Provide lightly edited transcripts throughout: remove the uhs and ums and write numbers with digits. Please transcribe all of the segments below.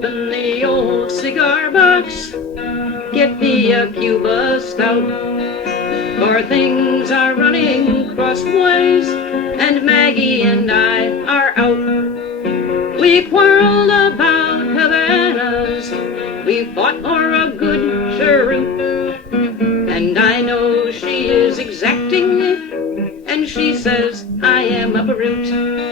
Open the old cigar box, get me a Cuba stout, for things are running crossways, and Maggie and I are out. We quarreled about Havanas, we fought for a good cheroot, and I know she is exacting, and she says I am a brute.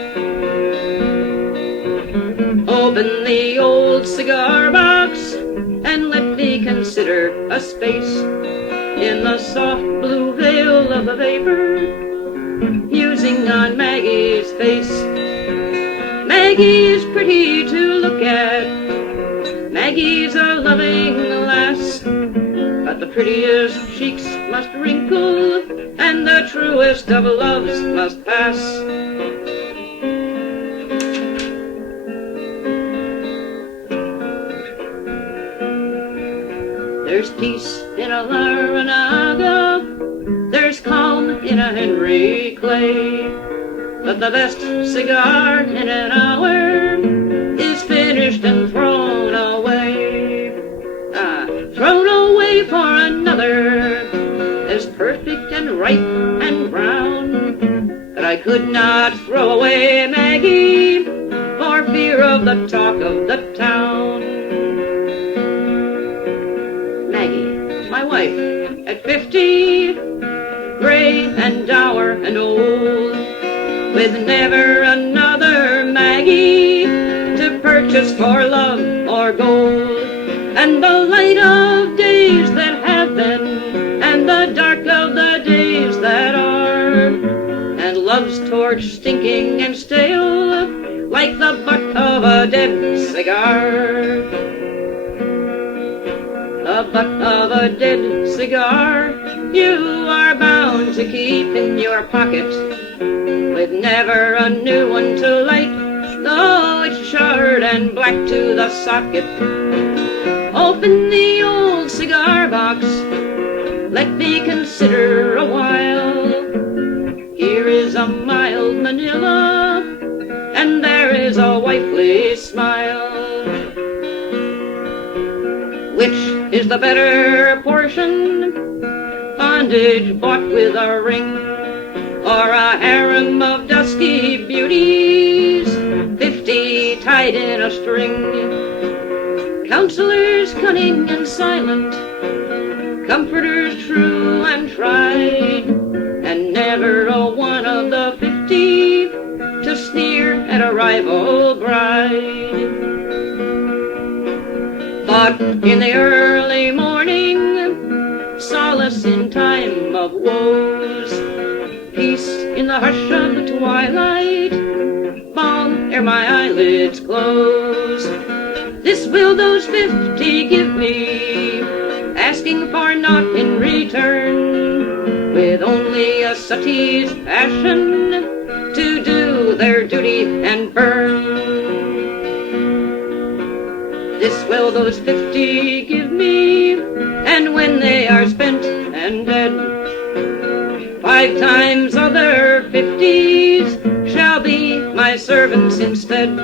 Open the old cigar box and let me consider a space in the soft blue veil of the vapor, musing on Maggie's face. Maggie's pretty to look at, Maggie's a loving lass, but the prettiest cheeks must wrinkle, and the truest of loves must pass. There's peace in a Laranaga, there's calm in a Henry Clay, but the best cigar in an hour is finished and thrown away. Thrown away for another, as perfect and ripe and brown, but I could not throw away Maggie for fear of the talk of the town. My wife at 50, gray and dour and old, with never another Maggie to purchase for love or gold. And the light of days that have been, and the dark of the days that are, and love's torch stinking and stale, like the butt of a dead cigar. The butt of a dead cigar you are bound to keep in your pocket, with never a new one to light, though it's charred and black to the socket. Open the old cigar box, let me consider a while. Here is a mild Manila, and there is a wifely smile. Which is the better portion, bondage bought with a ring, or a harem of dusky beauties, 50 tied in a string? Counselors cunning and silent, comforters true and tried, and never a one of the 50 to sneer at a rival bride. But in the early morning, solace in time of woes, peace in the hush of the twilight, balm ere my eyelids close. This will those 50 give me, asking for naught in return, with only a sutty's passion to do their duty and burn. This will those 50 give me, and when they are spent and dead, 5 times other 50s shall be my servants instead.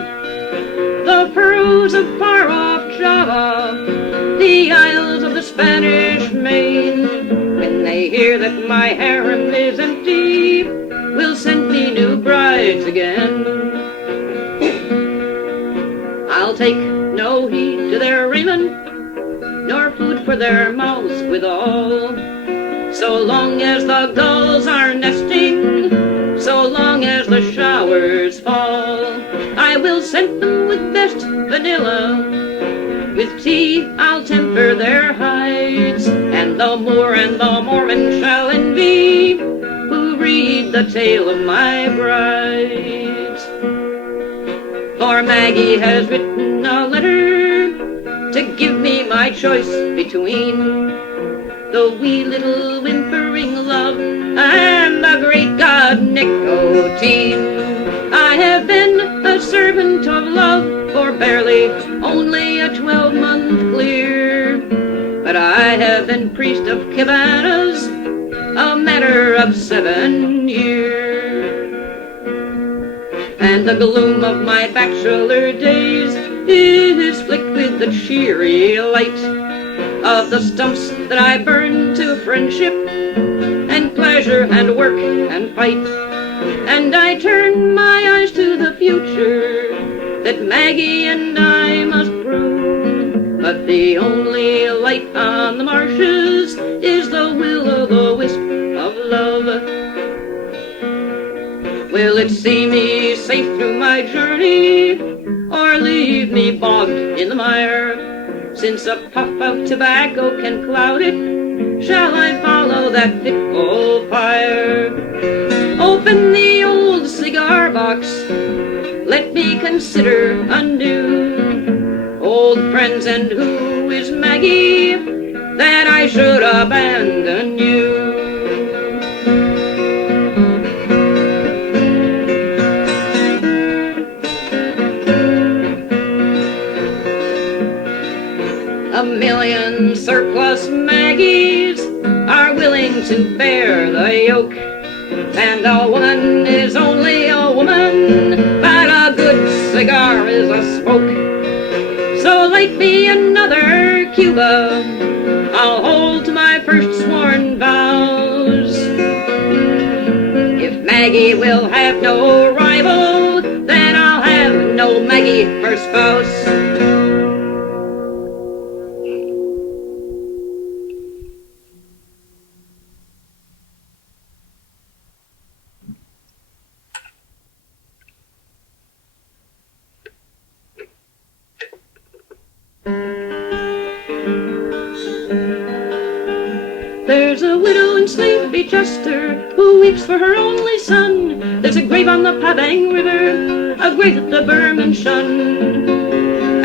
The pearls of far-off Java, the isles of the Spanish Main, when they hear that my harem is empty, will send me new brides again. I'll take no heed to their raiment, nor food for their mouths withal, so long as the gulls are nesting, so long as the showers fall. I will scent them with best vanilla, with tea I'll temper their hides, and the Moor and the Mormon shall envy, who read the tale of my brides. For Maggie has written a letter to give me my choice between the wee little whimpering love and the great god nicotine. I have been a servant of love for barely only a 12-month clear, but I have been priest of cabanas a matter of 7 years. And the gloom of my bachelor days is flicked with the cheery light of the stumps that I burn to friendship and pleasure and work and fight. And I turn my eyes to the future that Maggie and I must prove. But the only light on the marshes is the will-o'-the-wisp of love. Will it see me safe through my journey, or leave me bogged in the mire? Since a puff of tobacco can cloud it, shall I follow that fitful fire? Open the old cigar box, let me consider anew old friends, and who is Maggie that I should abandon you? A million surplus Maggies are willing to bear the yoke, and a woman is only a woman, but a good cigar is a smoke. So light me another Cuba, I'll hold to my first sworn vows. If Maggie will have no rival, then I'll have no Maggie for spouse. There's a widow in sleepy Chester who weeps for her only son. There's a grave on the Pabang River, a grave that the Burman shun.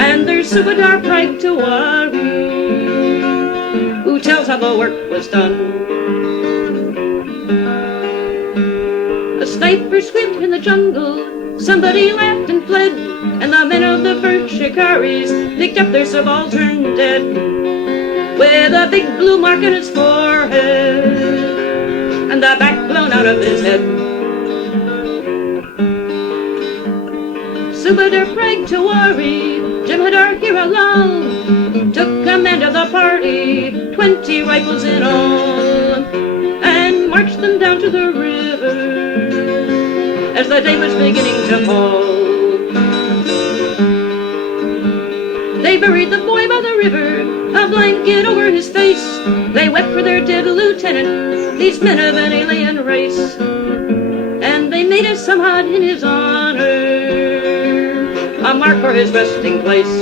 And there's Subadar Pride to worry, who tells how the work was done. A sniper screamed in the jungle, somebody laughed and fled, and the men of the first shikaris picked up their subaltern dead, with a big blue mark on his forehead and the back blown out of his head. Subadar Prag Tawari, Jemhadar Hiralal, took command of the party, 20 rifles in all, and marched them down to the river as the day was beginning to fall. They buried the boy by the river, a blanket over his face. They wept for their dead lieutenant, these men of an alien race. And they made a samad in his honor, a mark for his resting place.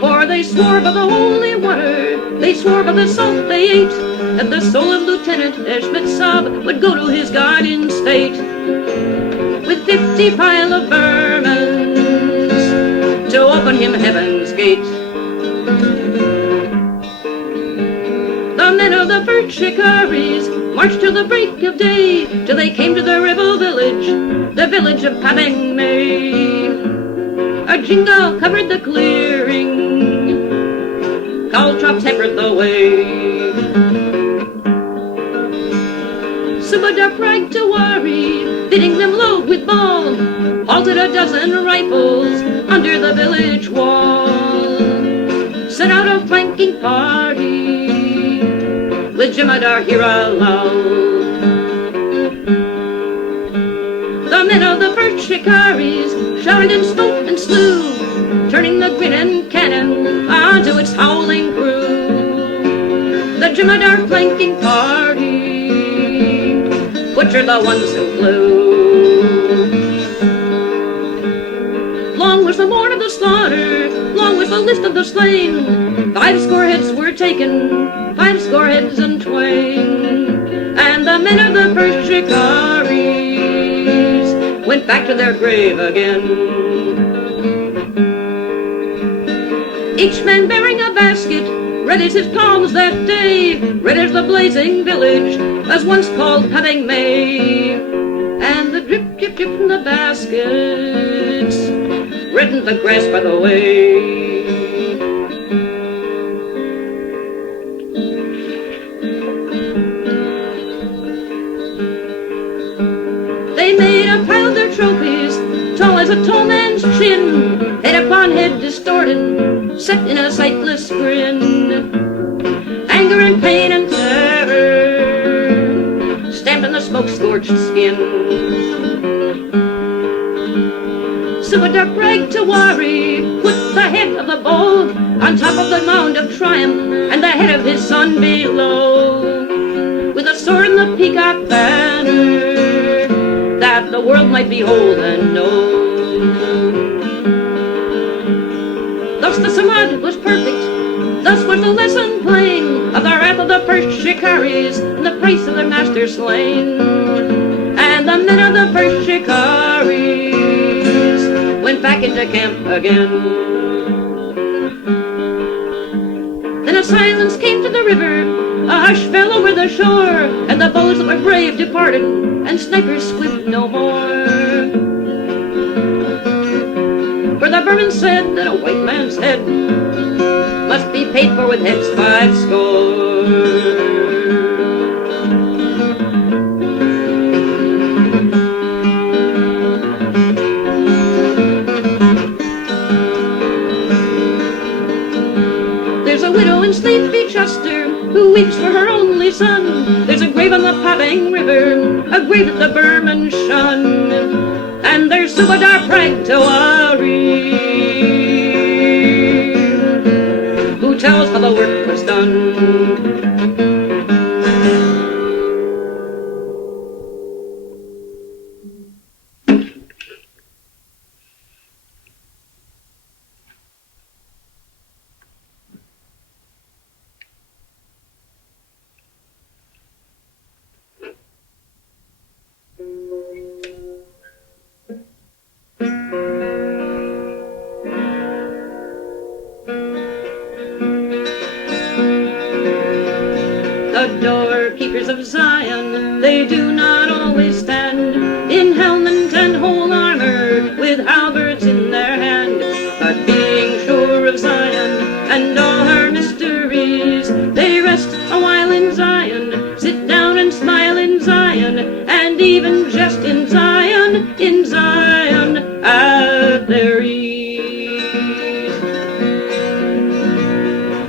For they swore by the holy water, they swore by the salt they ate, that the soul of Lieutenant Eshmet Sab would go to his guardian state, with 50 pile of Burmans to open him heaven's gate. The men of the first shikaris marched till the break of day, till they came to the rebel village, the village of Pabang May. A jingle covered the clearing, caltrops hampered the way. Subadar Prag Tawari, bidding them load with ball, halted a dozen rifles under the village wall, sent out a flanking party with Jemadar Hiralal. The men of the first shikaris shouted and smote and slew, turning the grin and cannon onto its howling crew. The Jemadar flanking party butchered the ones who flew. Long was the morn of the slaughter, long was the list of the slain. 50 heads were taken, 50 heads and twain. And the men of the first shikaris went back to their grave again, each man bearing a basket, red as his palms that day, red as the blazing village as once called Pabang May. And the drip, drip, drip from the baskets reddened the grass by the way. They made a pile of their trophies, tall as a tall distorted, set in a sightless grin. Anger and pain and terror stamped on the smoke-scorched skin. Subadar bragged to Wari, put the head of the bull on top of the mound of triumph, and the head of his son below, with a sword and the peacock banner, that the world might behold and know. Thus the Samad was perfect, thus was the lesson plain of the wrath of the first shikaris, and the price of their master slain. And the men of the first shikaris went back into camp again. Then a silence came to the river, a hush fell over the shore, and the bows that were brave departed, and snipers squibbed no more. For the Burman said that a white man's head must be paid for with heads 50. There's a widow in Sleepy Chester who weeps for her only son. There's a grave on the Pabang River, a grave that the Burman shun. And there's Subadar Prag Tawari, who tells how the work was done. The doorkeepers of Zion, they do not always stand in helmet and whole armor, with halberds in their hand. But being sure of Zion and all her mysteries, they rest a while in Zion, sit down and smile in Zion, and even jest in Zion at their ease.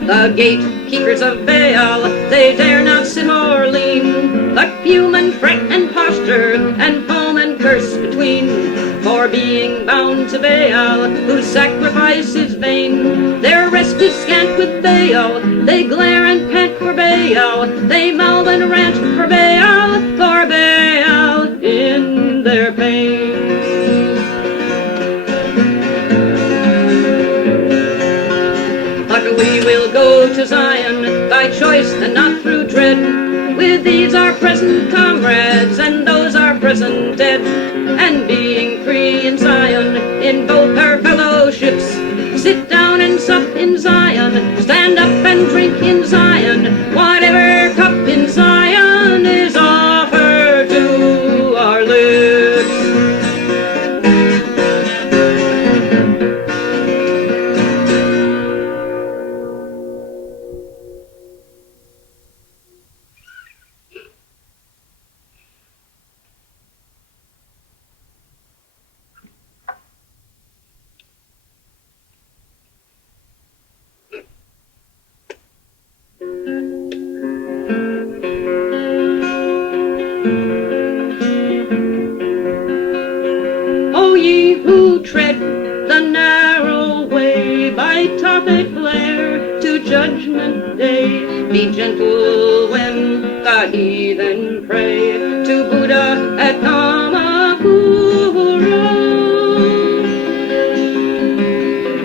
The gatekeepers of Baal, they dare not sit or lean, but fume and fret and posture, and foam and curse between. For being bound to Baal, whose sacrifice is vain, their rest is scant with Baal. They glare and pant for Baal, they mouth and rant for Baal in their pain. But we will go to Zion by choice and not through dread, with these our present comrades and those our present dead. And being free in Zion, in both her fellowships, sit down and sup in Zion, stand up and drink in Zion, whatever cup in Zion is offered to our lips. Tread the narrow way by Tophet Flare to Judgment Day. Be gentle when the heathen pray to Buddha at Kamakura.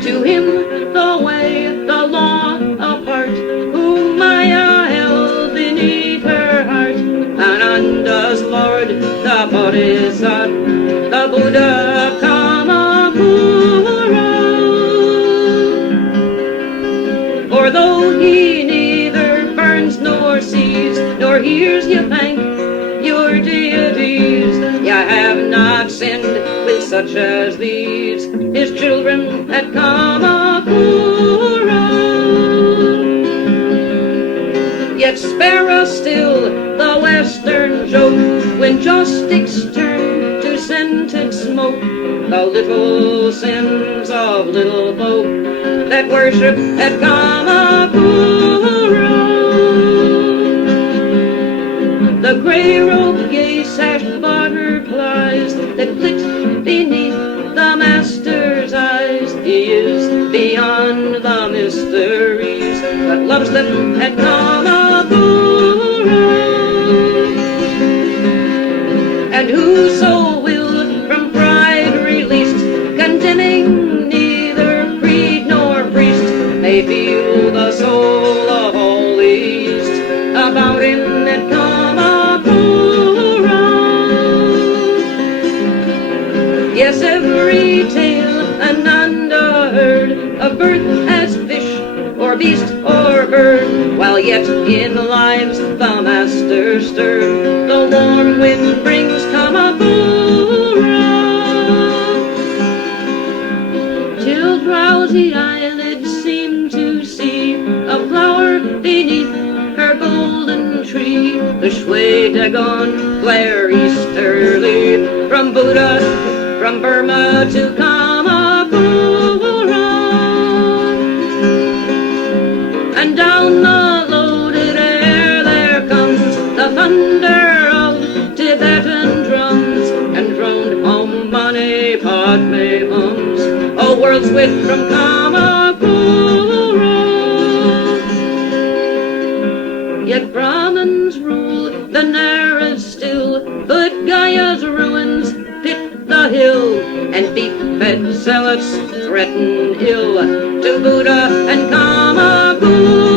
To him the way, the law apart, whom Maya held beneath her heart. Ananda's Lord, the Bodhisattva, the Buddha of Kamakura. For though he neither burns nor sees, nor hears you thank your deities, you have not sinned with such as these, his children at Kamakura. Yet spare us still the western joke, when joss sticks turn to say scented smoke, the little sins of little folk that worship at Kamakura. The grey robe, gay-sashed butterflies that flit beneath the master's eyes. He is beyond the mysteries, but loves them at Kamakura. And whoso will from pride released, condemning neither creed nor priest, may feel the soul of all the East about him at Kamakura. Yes, every tale Ananda heard of birth as fish or beast or bird, while yet in lives the master stirred, the warm wind brings Kamakura. Till drowsy eyelids seem to see a flower beneath her golden tree, the Shui Dagon flare easterly from Buddha, from Burma to Kamakura. And down the loaded air there comes the thunder of Tibetan drums, and droned Om Mani Padme Hums, a world's width from Kamakura. Yet Brahmins rule the Naras still, but Gaya's ruins pit the hill, and beef-fed zealots threaten ill to Buddha and Kamakura.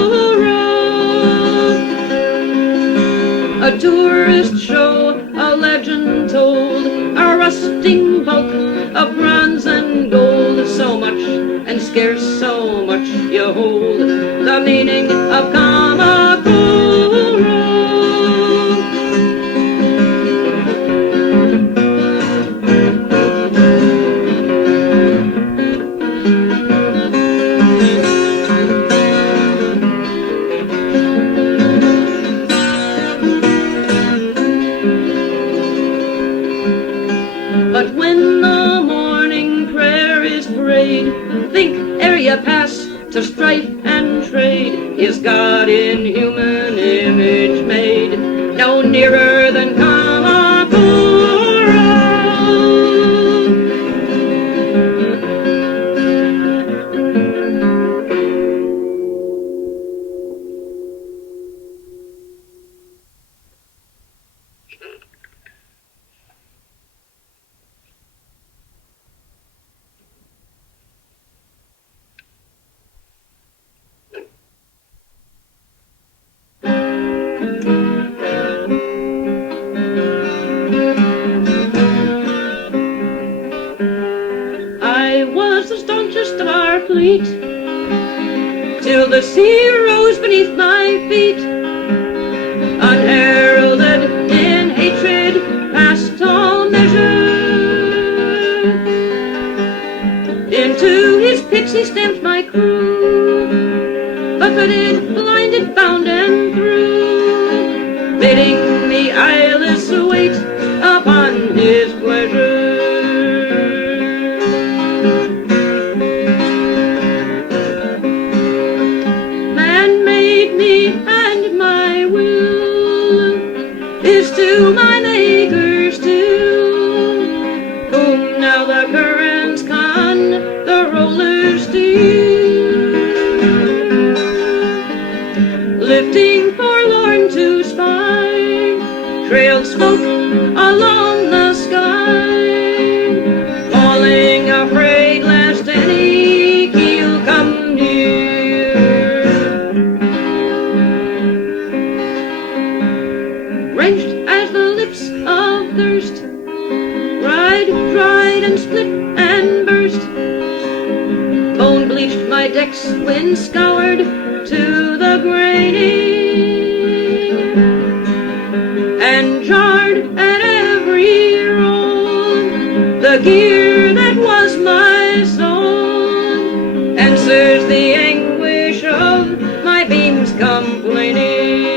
A tourist show, a legend told, a rusting bulk of bronze and gold, so much and scarce so much you hold the meaning of Kamakura. But when the morning prayer is prayed, think ere you pass to strife and trade, is God in human image made, no nearer than Kamakura. I was the staunchest of our fleet, till the sea rose beneath my feet, unheralded in hatred past all measure. Into his pits he stamped my crew, buffeted, blinded, bound and threw, bidding me eyeless wait upon his pleasure. To my Maker's too, whom now the currents con, the rollers steer, lifting forlorn to spy, trailed smoke along the sky, falling afraid lest any keel come near. Wrenched of thirst, dried and split and burst, bone bleached my decks when scoured to the graining, and jarred at every roll the gear that was my soul, answers the anguish of my beams complaining.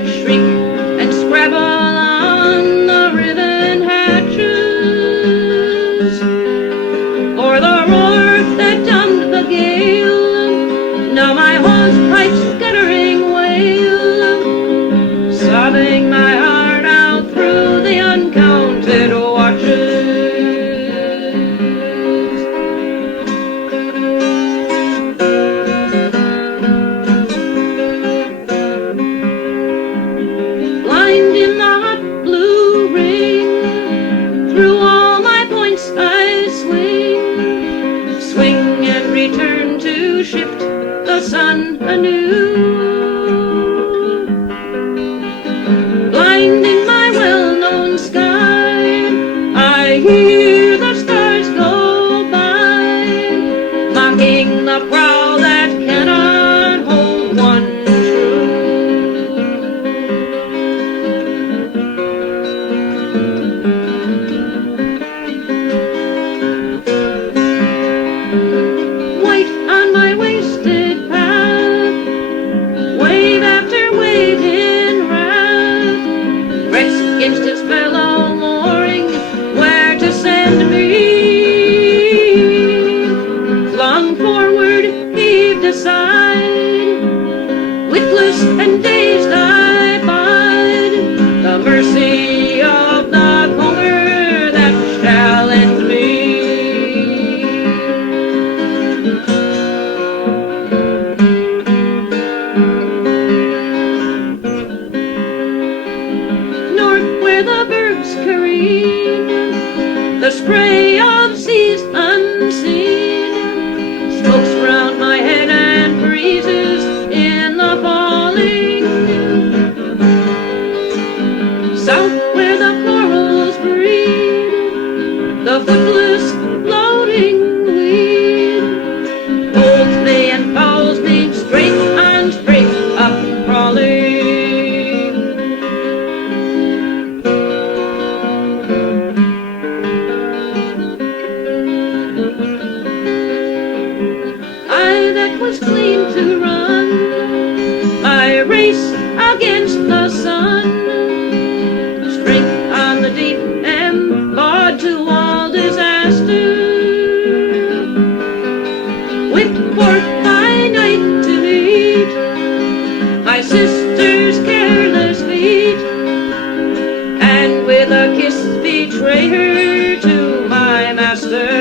that shriek and scrabble on the riven hatches, or the roar that dumbed the gale. Now my hosepipes guttering wail, sobbing my heart out through the uncounted watches. Blind in the hot blue ring, through all my points I swing, swing and return to shift the sun anew. Blind in my well-known sky, I hear the stars go by, mocking the prow that cannot hold one true. White on my wasted path, wave after wave in wrath, frets against its fellow mooring, where to send me. Flung forward, heaved aside, witless and dazed I bide the mercy of the comber that shall end me. North where the bergs careen, the spray of seas unseen smokes round my head and freezes in the falling. South where the corals breed, the footless floating weed holds me and fouls me straight and straight up crawling. I that was clean to run my race against the sun, strength on the deep am barred to all disaster, whipped forth by night to meet my sister's careless feet, and with a kiss betray her to my master.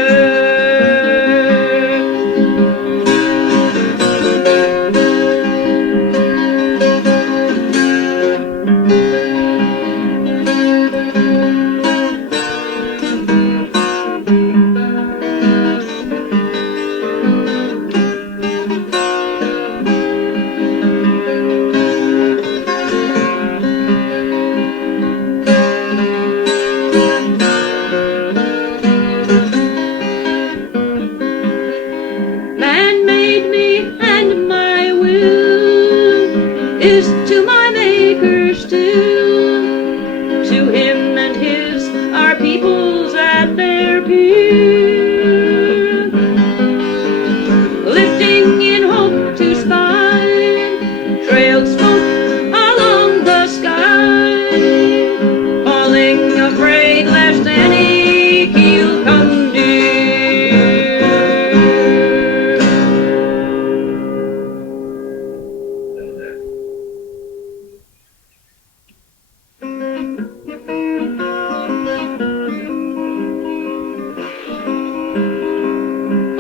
Man made me, and my will is to my Maker still. To him and his are peoples at their peer, lifting in hope to spy trailed smoke along the sky, falling afraid lest any keel come near.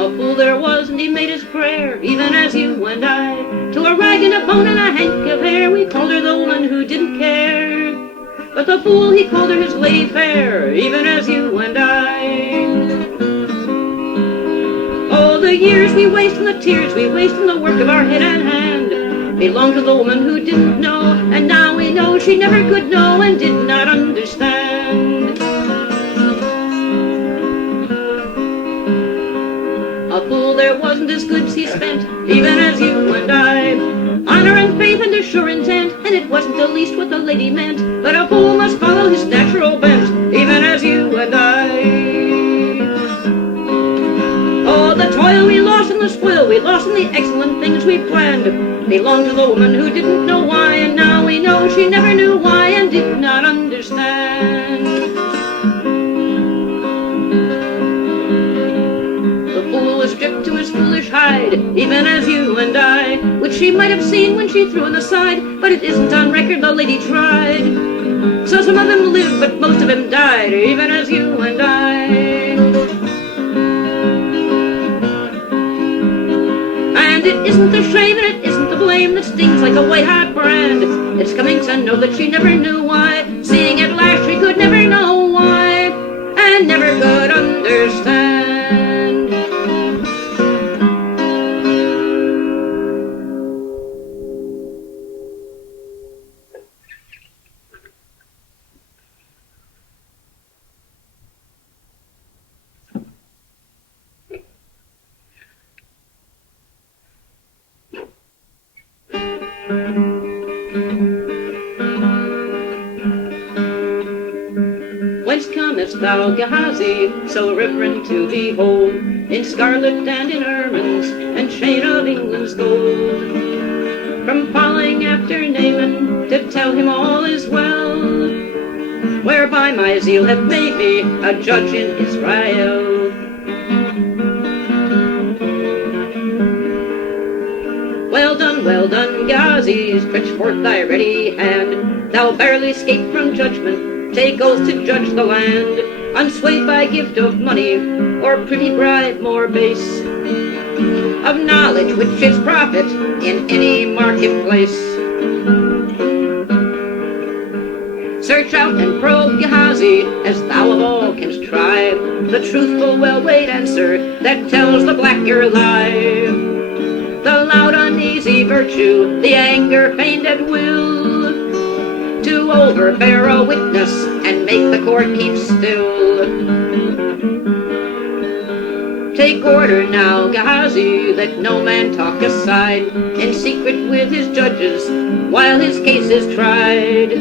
A fool there was, and he made his prayer, even as you and I, to a rag and a bone and a hank of hair. We called her the one who didn't care, but the fool, he called her his lady fair, even as you and I. Oh, the years we waste and the tears we waste and the work of our head and hand belonged to the woman who didn't know, and now we know she never could know and did not understand. A fool there wasn't as goods he spent, even as you and I, honor and faith and a sure intent, and it wasn't the least what the lady meant, but a fool must follow his natural bent, even as you and I. Oh, the toil we lost and the spoil we lost and the excellent things we planned belonged to the woman who didn't know why, and now we know she never knew why and did not understand. The fool was stripped to his foolish hide, even as you and I, which she might have seen when she threw in the side, but it isn't on record, the lady tried. So some of him lived, but most of him died, even as you and I. And it isn't the shame and it isn't the blame that stings like a white-hot brand. It's coming to know that she never knew why, seeing at last she could never know why, and never could understand. Whence comest thou, Ghazi, so reverent to behold, in scarlet and in ermines, and chain of England's gold? From following after Naaman, to tell him all is well, whereby my zeal hath made me a judge in Israel. Well done, Ghazi, stretch forth thy ready hand. Thou barely escaped from judgment, take oath to judge the land, unswayed by gift of money, or pretty bribe more base, of knowledge which is profit in any marketplace. Search out and probe, Ghazi, as thou of all canst try, the truthful, well-weighed answer that tells the blacker lie. The loud, uneasy virtue, the anger feigned at will, to overbear a witness and make the court keep still. Take order now, Ghazi, that no man talk aside in secret with his judges while his case is tried,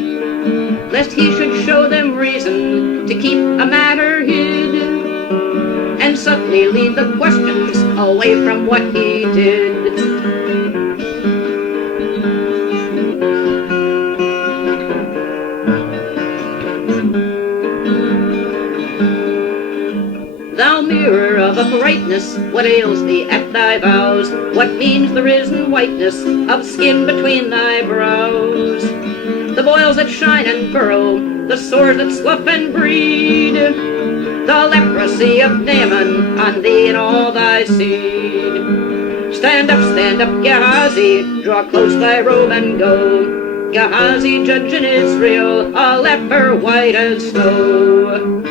lest he should show them reason to keep a matter hid, and subtly lead the questions away from what he did. Thou mirror of uprightness, what ails thee at thy vows? What means the risen whiteness of skin between thy brows? The boils that shine and furrow, the sores that slough and breed, the leprosy of Naaman on thee and all thy seed. Stand up, Ghazi, draw close thy robe and go. Ghazi, judge in Israel, a leper white as snow.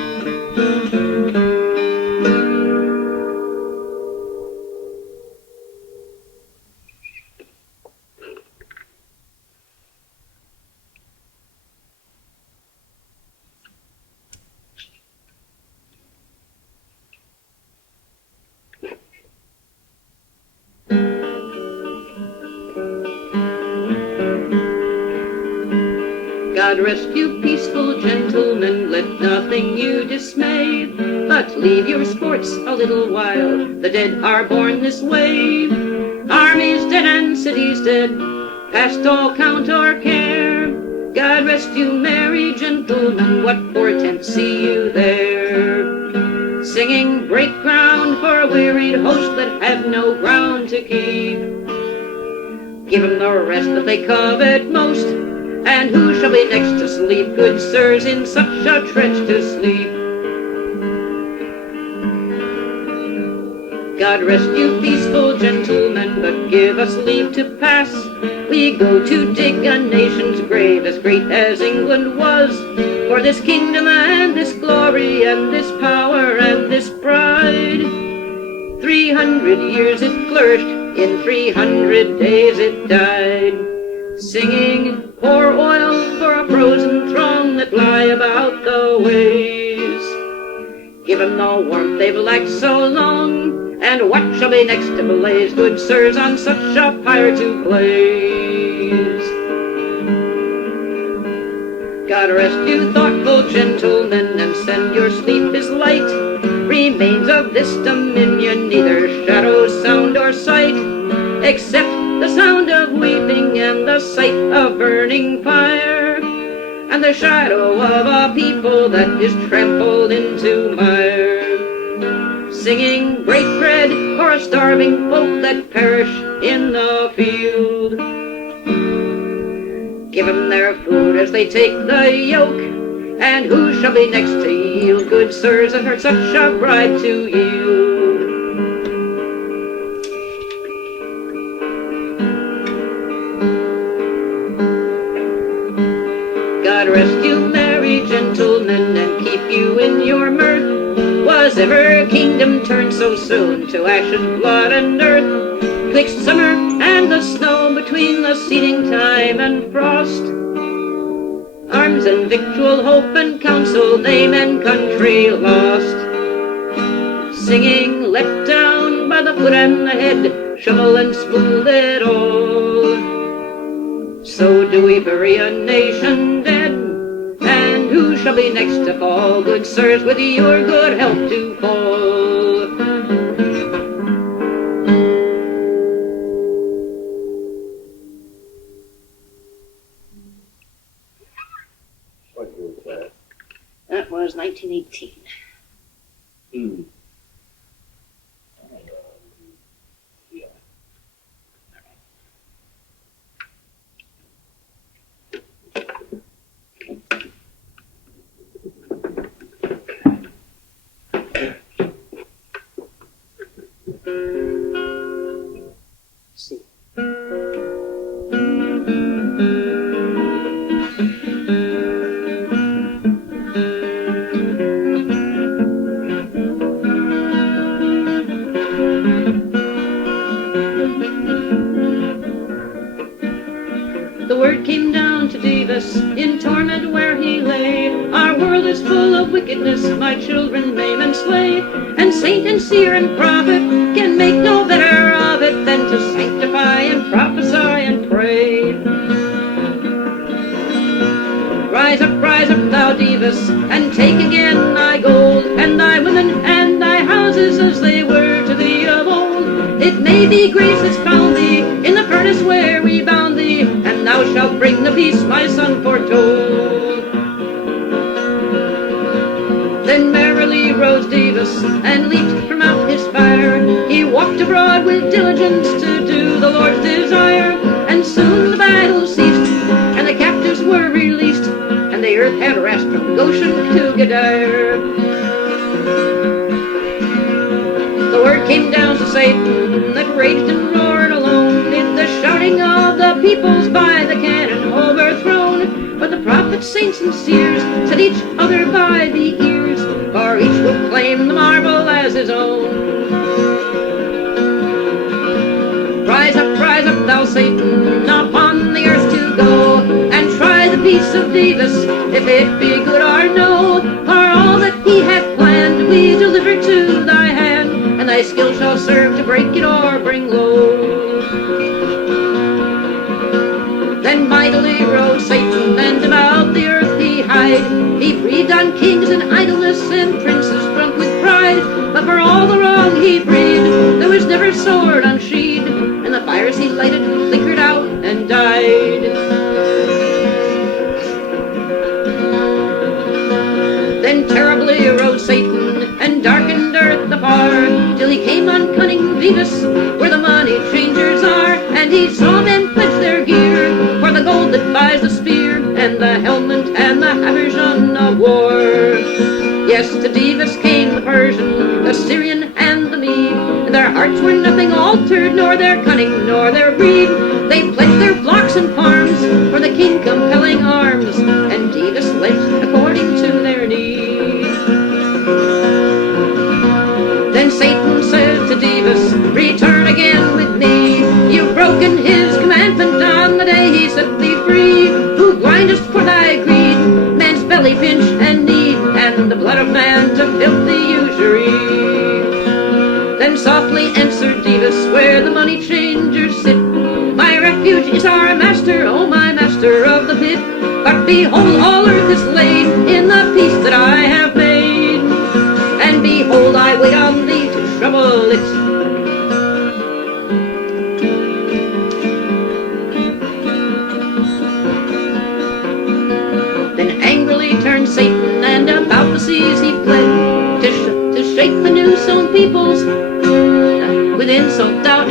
God rest you, peaceful gentlemen, let nothing you dismay, but leave your sports a little while, the dead are born this way. Armies dead and cities dead, past all count or care. God rest you, merry gentlemen, what portent see you there? Singing, break ground for a wearied host that have no ground to keep. Give 'em the rest that they covet most, and who shall be next to sleep, good sirs, in such a trench to sleep? God rest you, peaceful gentlemen, but give us leave to pass. We go to dig a nation's grave as great as England was, for this kingdom and this glory and this power and this pride. 300 years it flourished, in 300 days it died. Singing, pour oil for a frozen throng that lie about the ways. Give 'em the warmth they've lacked so long, and what shall be next to blaze, good sirs, on such a pyre to blaze? God rest you, thoughtful gentlemen, and send your sleep his light. Remains of this dominion, neither shadow, sound, or sight. shadow of a people that is trampled into mire, singing break bread for a starving folk that perish in the field. Give them their food as they take the yoke, and who shall be next to yield? Good sirs, that hurt such a bribe to yield. God rest you, merry gentlemen, and keep you in your mirth. Was ever kingdom turned so soon to ashes, blood, and earth? Twixt summer and the snow, between the seeding time and frost, arms and victual, hope and counsel, name and country lost. Singing, let down by the foot and the head, shovel and smooth it all. So do we bury a nation dead, and who shall be next to fall? Good sirs, with your good help to fall. What year was that? That was 1918. Hmm. Yeah. See. The word came down to Davis in torment where he lay. Our world is full of wickedness, my children maim and slay. And saint and seer and prophet can make no better of it than to sanctify and prophesy and pray. Rise up, thou Davis, and take again thy gold, and thy women and thy houses as they were to thee of old. It may be grace has found thee in the furnace where we bound thee, and thou shalt bring the peace my son foretold. Then merrily rose Davis, and leaped from out his fire. He walked abroad with diligence to do the Lord's desire. And soon the battle ceased, and the captives were released, and the earth had rest from Goshen to Gedar. The word came down to Satan that raged and roared alone, in the shouting of the peoples by the cannon overthrown. But the prophets, saints, and seers set each other by the ears, for each will claim the marvel as his own. Rise up, thou Satan, upon the earth to go, and try the peace of Davis, if it be good or no. For all that he hath planned we deliver to thy hand, and thy skill shall serve to break it or bring low. Then mightily rose Satan, and about the earth he hied. He breathed on kings in idleness, and princes drunk with pride. But for all the wrong he breathed, there was never sword unsheathed, and the fires he lighted flickered out and died. Then terribly arose Satan, and darkened earth afar, till he came on cunning Venus, where the money changers are. And he saw men pledge their gear for the gold that buys the spear, and the helmet and the habergeon of war. Yes, to Davis came the Persian, the Syrian, and the Mede, and their hearts were nothing altered, nor their cunning, nor their greed. They pledged their flocks and farms for the king compelling arms, and Davis lent according to their need. Then Satan said to Davis, return again with me. You've broken his commandment on the day he set thee free. Who grindest for thy greed man's belly pinch and need, and the blood of man to filthy usury. Then softly answered Davis, where the money changers sit, my refuge is our master, oh my master of the pit. But behold, all earth is laid in the peace that I have made, and behold, I wait on thee to trouble it. Then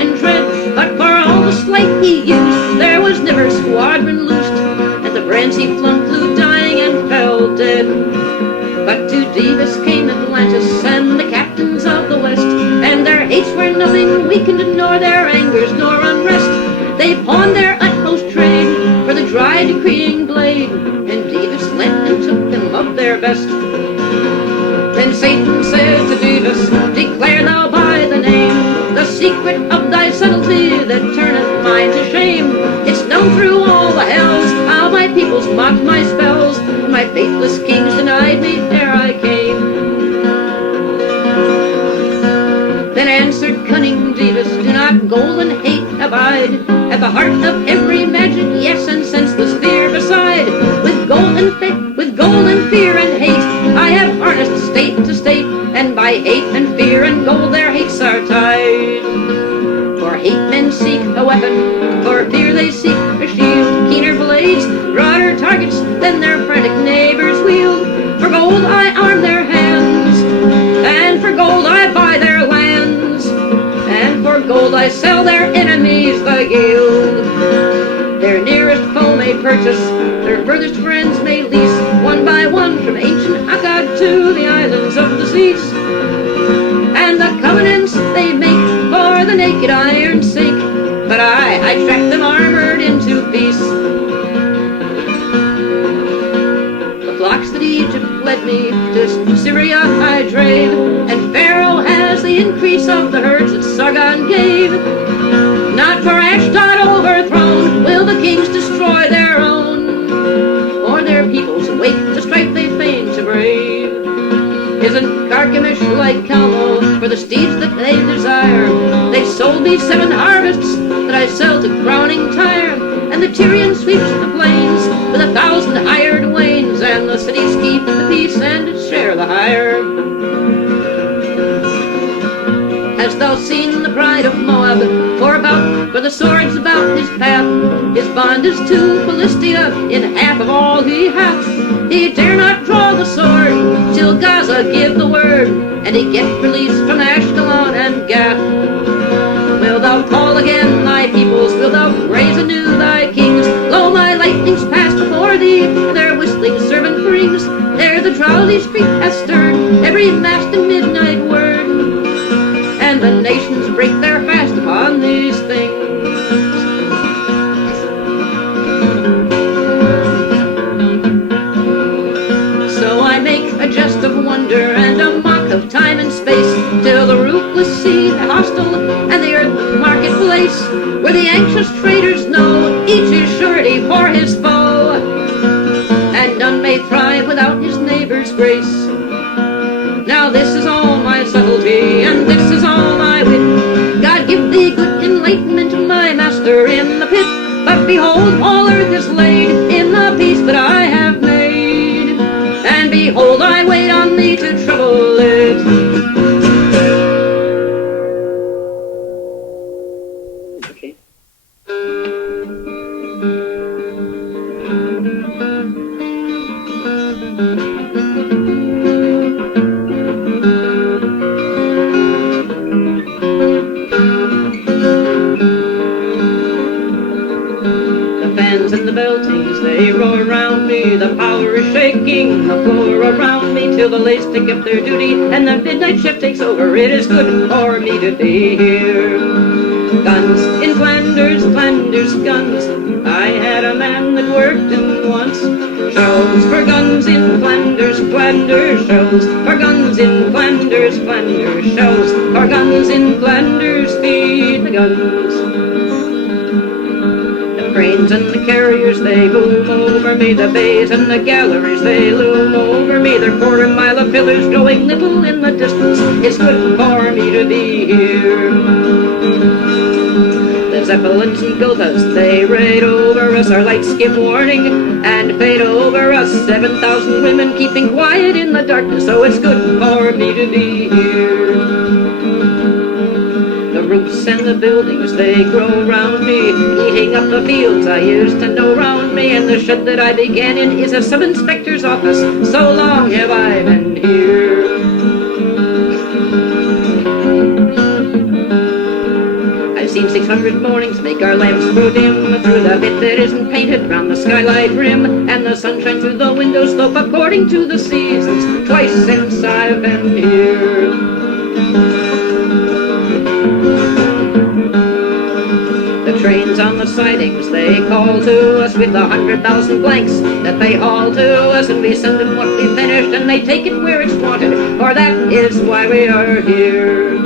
and tread, but for all the sleight he used, there was never squadron loosed, and the brands he flung flew dying and fell dead. But to Davis came Atlantis and the captains of the West, and their hates were nothing weakened, nor their angers nor unrest. They pawned their utmost trade for the dry decreeing blade, and Davis lent and took them of their best. Then Satan said to Davis, declare thou by the name the secret of thy subtlety that turneth mine to shame. It's known through all the hells how my peoples mocked my spells, and my faithless kings denied me ere I came. Then answered cunning Davis, do not gold and hate abide at the heart of every magic, yes, and senseless fear beside. With gold and fear and hate I have harnessed state to state, and by hate and fear and gold their hates are tied. For hate men seek a weapon, for fear they seek a shield, keener blades, broader targets than their frantic neighbors wield. For gold I arm their hands, and for gold I buy their lands, and for gold I sell their enemies the yield. Their nearest foe may purchase, their furthest friends may lease, one by one from ancient Akkad to the islands of the seas. And the covenants they make for the naked iron's sake, but I track them armored into peace. The flocks that Egypt led me to Syria I drave, and Pharaoh has the increase of the herds that Sargon gave. Not for Ashdod overthrown will the kings destroy their own, or their peoples wake the strife they feign to brave. Isn't Carchemish like Calmo for the steeds that they desire? They've sold me 7 harvests that I sell to crowning Tyre, and the Tyrian sweeps the plains with 1,000 hired wains, and the cities keep the peace and share the hire. Hast thou seen the pride of Moab? For the sword's about his path. His bond is to Philistia in half of all he hath. He dare not draw the sword till Gaza give the word, and he get release from Ashkelon and Gath. Wilt thou call again thy peoples? Wilt thou raise anew thy kings? Lo, my lightnings pass before thee, their whistling servant brings. There the drowsy street hath stirred every mast and midnight word, and the nations break their fast upon these things. So I make a jest of wonder and a mock of time and space, till the roofless sea hostile and the earth marketplace, where the anxious traders know each is surety for his foe, and none may thrive without his neighbor's grace. Now this is all my subtlety, and this is all my wit. God give thee good enlightenment, my master in the pit. But behold, all earth is laid in the peace that I have made, and behold, I wait on thee to trouble it. Okay. And the beltings, they roar around me, the power is shaking the floor around me, till the lace take up their duty and the midnight shift takes over. It is good for me to be here. Guns in Flanders, Flanders guns, I had a man that worked them once. Shells for guns in Flanders, Flanders shells for guns in Flanders, Flanders shells for guns in Flanders, feed the guns. Cranes and the carriers, they boom over me, the bays and the galleries, they loom over me, their quarter-mile of pillars growing little in the distance. It's good for me to be here. The Zeppelins and Gothas, they raid over us, our lights give warning and fade over us. 7,000 women keeping quiet in the darkness, so it's good for me to be here. The roofs and the buildings, they grow round me, eating up the fields I used to know round me, and the shed that I began in is a sub-inspector's office. So long have I been here. I've seen 600 mornings make our lamps grow dim, through the bit that isn't painted round the skylight rim, and the sunshine through the windows slope according to the seasons. Twice since I've been here. The trains on the sidings, they call to us with 100,000 blanks that they haul to us, and we send them what we finished, and they take it where it's wanted, for that is why we are here.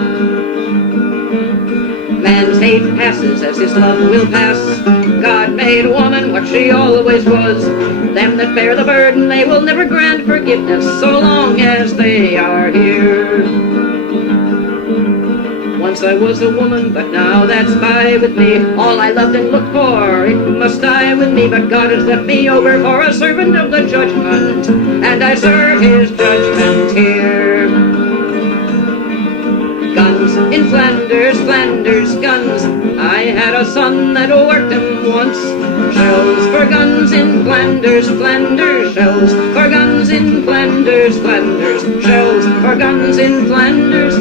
Man's hate passes as his love will pass. God made woman what she always was. Them that bear the burden, they will never grant forgiveness so long as they are here. Once I was a woman, but now that's by with me. All I loved and looked for, it must die with me. But God has left me over for a servant of the judgment, and I serve his judgment here. Guns in Flanders, Flanders, guns. I had a son that worked them once. Shells for guns in Flanders, Flanders, shells for guns in Flanders, Flanders, shells for guns in Flanders,